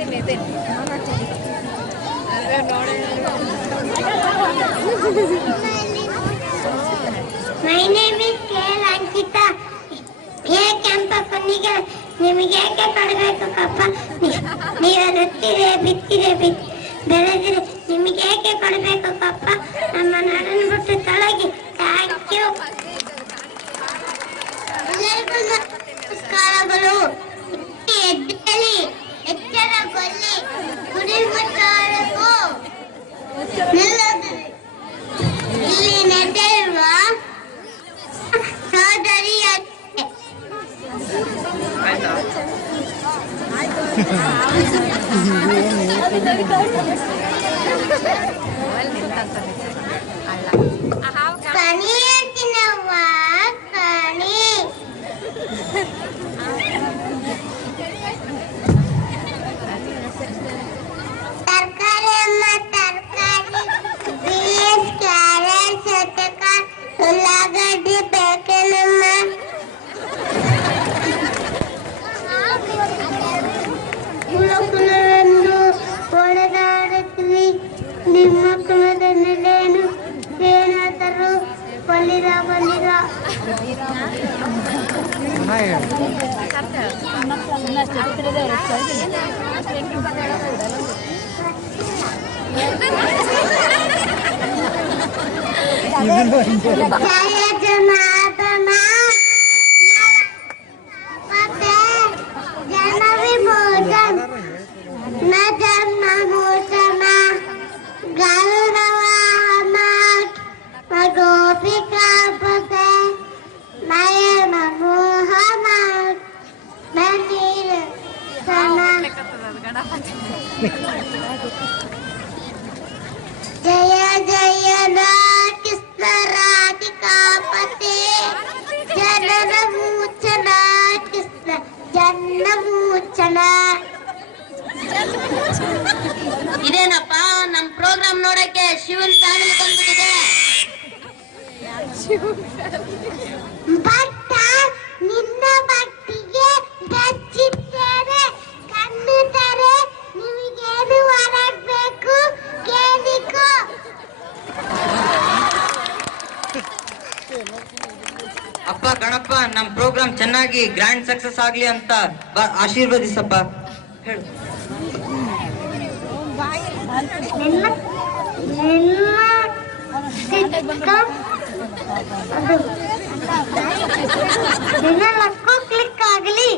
My name is K. Lankita. ಏ ಕೆಂಪಪ್ಪನಿಗೆ ನಿಮಗೆ ಯಾಕೆ ಕೊಡಬೇಕು ಕಪ್ಪ? ನೀವು ನುತ್ತಿದೆ ಬಿತ್ತಿದೆ ಬೆಳೆದಿದೆ, ನಿಮಗೆ ಯಾಕೆ ಕೊಡಬೇಕು ಕಪ್ಪ? ನಮ್ಮ ನಾಡನ್ನು ಬಿಟ್ಟು ತೊಳಗಿ. Thank you. ಎಲ್ಲರಿಗೂ ನಮಸ್ಕಾರಗಳು. ಎದ್ದೇಳಿ, ಎಚ್ಚರಗೊಳ್ಳಿ, ಗುರಿಮುಟ್ಟಾಡಲು ನಿಲ್ಲದಿರಿ. ಇಲ್ಲಿ ನೆರೆದಿರುವ ಸೋದರಿ ಕಣಿ ಅಂತಿನವ್ವ, ಕಣಿ. ತರಕಾರಿ ಅಮ್ಮ, ತರಕಾರಿ. ಬೀನ್ಸ್, ಕ್ಯಾರೆಟ್, ಸೌತೆಕಾಯಿ, ಉಳ್ಳಾಗಡ್ಡಿ ಬೇಕೇನಮ್ಮ? ಕುಲಕುಲವೆಂದು ಹೊಡೆದಾಡುತ್ತೀವಿ. ನಿಮ್ಮ ಕುಲದ ನೆಲೆಯನ್ನು ಏನಾದರೂ ಬಲ್ಲಿರ. ಜಯ ಜನಾರ್ದನ जनविमोचन न जन्ममोचन गरुडवाहनात् गोपिकापते नयन मोहनात् जय जय कृष्ण राधिकापते जननमोचन कृष्ण ಜನ್ಮಮೋಚನ. ಇದೇನಪ್ಪ ನಮ್ ಪ್ರೋಗ್ರಾಮ್ ನೋಡಕ್ಕೆ ಶಿವನ್ ಫ್ಯಾಮಿಲಿ ಬಂದ್ಬಿಟ್ಟಿದೆ. ಭಕ್ತ ನಿನ್ನ ಭಕ್ತಿಗೆ ಮೆಚ್ಚಿದ್ದೇನೆ. ಕಣ್ಣು ತಾರೆ ನಿಮಗೇನು ಹೊರಡ್ಬೇಕು ಕೇಳಿಕೋ. ಅಪ್ಪ ಗಣಪ ನಮ್ ಪ್ರೋಗ್ರಾಮ್ ಚೆನ್ನಾಗಿ ಗ್ರ್ಯಾಂಡ್ ಸಕ್ಸಸ್ ಆಗ್ಲಿ ಅಂತ ಆಶೀರ್ವದಿಸಪ್ಪ. ಹೇಳು. ಕ್ಲಿಕ್ ಆಗಲಿ.